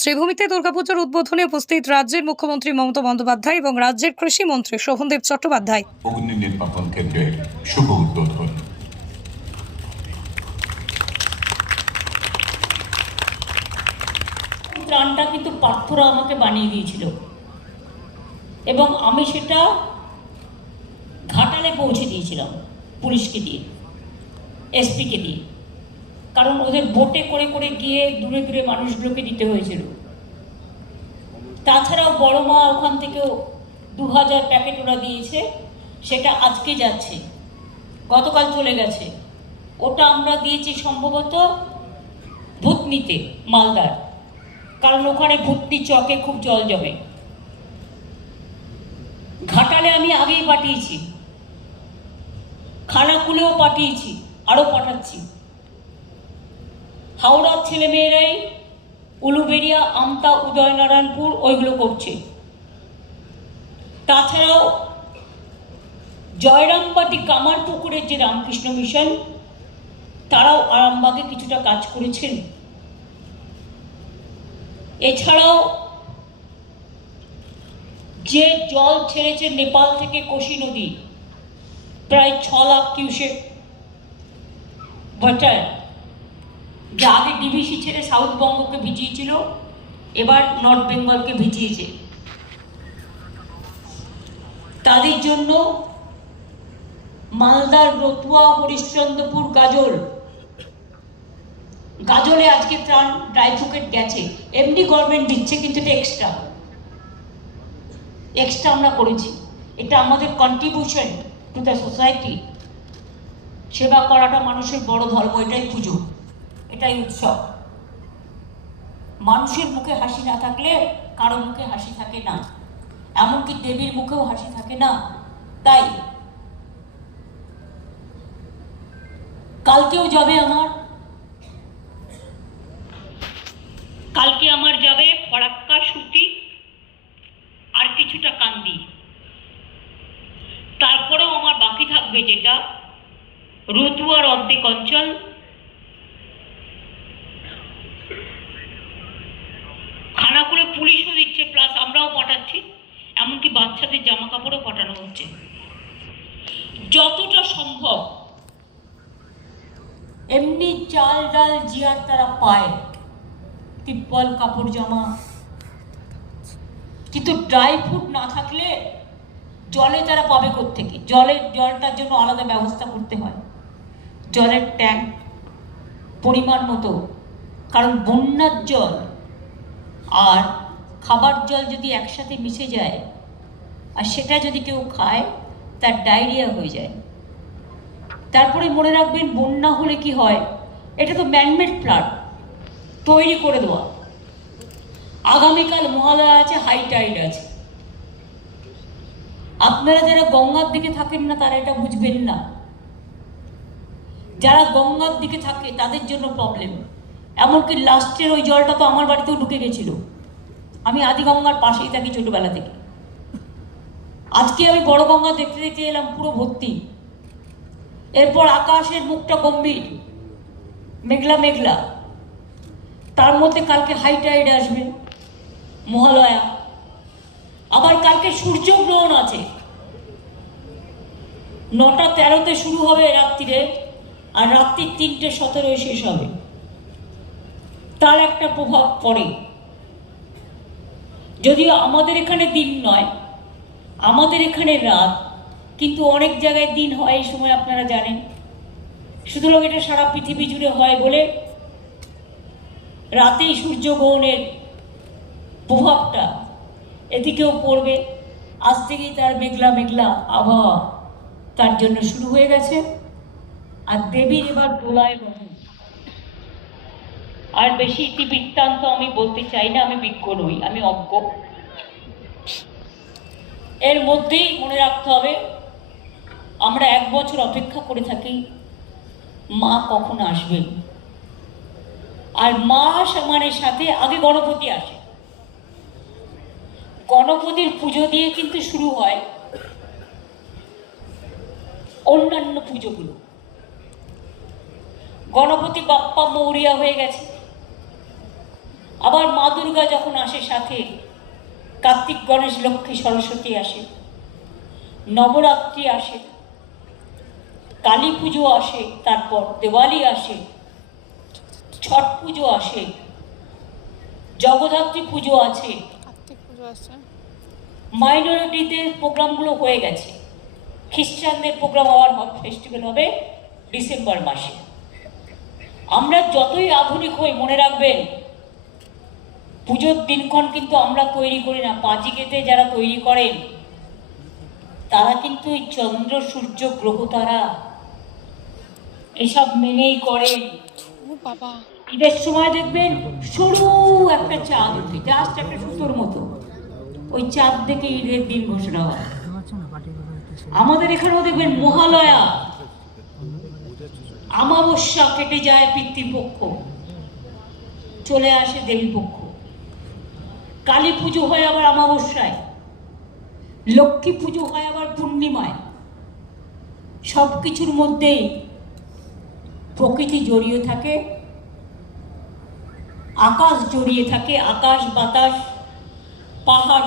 শ্রীভূমিতে দুর্গাপুজোর উদ্বোধনে উপস্থিত রাজ্যের মুখ্যমন্ত্রী মমতা বন্দ্যোপাধ্যায় এবং রাজ্যের কৃষিমন্ত্রী শোভনদেব চট্টোপাধ্যায়। অগ্নি নির্বাপন কেন্দ্রের শুভ উদ্বোধন। ত্রাণটা কিন্তু পার্থরা আমাকে বানিয়ে দিয়েছিল। এবং আমি সেটা ঘাটালে পৌঁছে দিয়েছিলাম পুলিশকে দিয়ে এসপিকে দিয়ে। কারণ ওদের বোটে করে করে গিয়ে দূরে দূরে মানুষগুলোকে দিতে হয়েছিল। তাছাড়াও বড় মা ওখান থেকেও দু হাজার প্যাকেট ওরা দিয়েছে, সেটা আজকে যাচ্ছে। গতকাল চলে গেছে। ওটা আমরা দিয়েছি সম্ভবত ভূতনিতে, মালদার। কারণ ওখানে ভুট্টি চকে খুব জল জমে। ঘাটালে আমি আগেই পাঠিয়েছি। খানাকুলেও পাঠিয়েছি, আরও পাঠাচ্ছি। হাওড়ার ছেলে মেয়েরাই উলুবেড়িয়া, আমতা, উদয়নারায়ণপুর ওইগুলো করছে। তাছাড়াও জয়রামবাটি কামারপুকুরের যে রামকৃষ্ণ মিশন, তারাও আরামবাগে কিছুটা কাজ করেছেন। এছাড়াও যে জল ছেড়েছে নেপাল থেকে কোশি নদী, প্রায় ছ লাখ কিউসেক ওয়াটার যা আগে ডিভিসি ছেড়ে সাউথ বঙ্গকে ভিজিয়েছিল, এবার নর্থ বেঙ্গলকে ভিজিয়েছে। তাদের জন্য মালদার রতুয়া, হরিশ্চন্দ্রপুর, গাজল। গাজলে আজকে ত্রাণ ড্রাই ফ্রুকেট গেছে। এমনি গভর্নমেন্ট দিচ্ছে, কিন্তু এটা এক্সট্রা এক্সট্রা আমরা করেছি। এটা আমাদের কন্ট্রিবিউশন টু দ্য সোসাইটি সেবা করাটা মানুষের বড় ধর্ম, এটাই পুজো। এটাই উৎসব। মানুষের মুখে হাসি না থাকলে কারও মুখে হাসি থাকে না। এমনকি দেবীর মুখেও হাসি থাকে না। তাই কালকেও যাবে আমার। কালকে আমার যাবে ফরাক্কা, সুতি, আর কিছুটা কান্দি। তারপরেও আমার বাকি থাকবে যেটা রতুয়ার অর্ধেক অঞ্চল খানাকুলে পুলিশও দিচ্ছে প্লাস আমরাও পাঠাচ্ছি এমনকি বাচ্চাদের জামা কাপড়ও পাঠানো হচ্ছে। যতটা সম্ভব এমনি চাল ডাল জিয়ার তারা পায় তিপ্পল কাপড় জামা। কিন্তু ড্রাই ফ্রুট না থাকলে জলে তারা পাবে থেকে জলের জলটার জন্য আলাদা ব্যবস্থা করতে হয়। জলের ট্যাঙ্ক পরিমাণ মতো। কারণ বন্যার জল আর খাবার জল যদি একসাথে মিশে যায় আর সেটা যদি কেউ খায়, তার ডায়রিয়া হয়ে যায়। তারপরে মনে রাখবেন, বন্যা হলে কি হয়? এটা তো ম্যানমেড ফ্লাড তৈরি করে দেওয়া। আগামীকাল মহালয়া আছে হাই টাইড আছে। আপনারা যারা গঙ্গার দিকে থাকেন না, তারা এটা বুঝবেন না। যারা গঙ্গার দিকে থাকে, তাদের জন্য প্রবলেম এমনকি লাস্টের ওই জলটা তো আমার বাড়িতেও ঢুকে গেছিল। আমি আদি গঙ্গার পাশেই থাকি ছোটবেলা থেকে। আজকে আমি বড় গঙ্গা দেখতে দেখতে এলাম, পুরো ভর্তি। এরপর আকাশের মুখটা গম্ভীর, মেঘলা মেঘলা। তার মধ্যে কালকে হাই টাইড আসবে, মহালয়া। আবার কালকে সূর্যগ্রহণ আছে। নটা তেরোতে শুরু হবে রাত্রিরে, আর রাত্রি তিনটে সতেরোয় শেষ হবে। তার একটা প্রভাব পড়ে। যদিও আমাদের এখানে দিন নয় আমাদের এখানে রাত, কিন্তু অনেক জায়গায় দিন হয় এই সময় আপনারা জানেন। সুতরাং এটা সারা পৃথিবী জুড়ে হয় বলে রাতেই সূর্যগ্রহণের প্রভাবটা এদিকেও পড়বে। আজ থেকেই তার মেঘলা মেঘলা আবহাওয়া তার জন্য শুরু হয়ে গেছে। আর দেবীর এবার দোলায় বহু আর বেশি ইতিবৃত্তান্ত আমি বলতে চাই না, আমি বিজ্ঞ নই, আমি অজ্ঞ। এর মধ্যেই মনে রাখতে হবে, আমরা এক বছর অপেক্ষা করে থাকি, মা কখন আসবেন আর মা সমানের সাথে আগে গণপতি আসে। গণপতির পুজো দিয়ে কিন্তু শুরু হয় অন্যান্য পুজোগুলো। গণপতি বাপ্পা মৌরিয়া হয়ে গেছে। আবার মা দুর্গা যখন আসে সাথে কার্তিক গণেশ লক্ষ্মী সরস্বতী আসে নবরাত্রি আসে কালী পুজো আসে তারপর দেওয়ালি আসে ছট পুজো আসে জগদ্ধাত্রী পুজো আছে। মাইনরিটিদের প্রোগ্রামগুলো হয়ে গেছে। খ্রিস্টানদের প্রোগ্রাম আবার ফেস্টিভ্যাল হবে ডিসেম্বর মাসে। আমরা যতই আধুনিক হই মনে রাখবেন পুজোর দিনক্ষণ কিন্তু আমরা তৈরি করি না। পাঁজিকেতে যারা তৈরি করেন তারা কিন্তু এই চন্দ্র সূর্য গ্রহ তারা এসব মেনেই করেন। ঈদের সময় দেখবেন সরু একটা চাঁদ ওঠে জাস্ট একটা সুতোর মতো। ওই চাঁদ দেখে ঈদের দিন ঘোষণা হয়। আমাদের এখানেও দেখবেন মহালয়া। আমাবস্যা কেটে যায় পিতৃপক্ষ। চলে আসে দেবীপক্ষ। কালী পুজো হয় আবার অমাবস্যায়। লক্ষ্মী পুজো হয় আবার পূর্ণিমায়। সব কিছুর মধ্যেই প্রকৃতি জড়িয়ে থাকে, আকাশ জড়িয়ে থাকে, আকাশ বাতাস, পাহাড়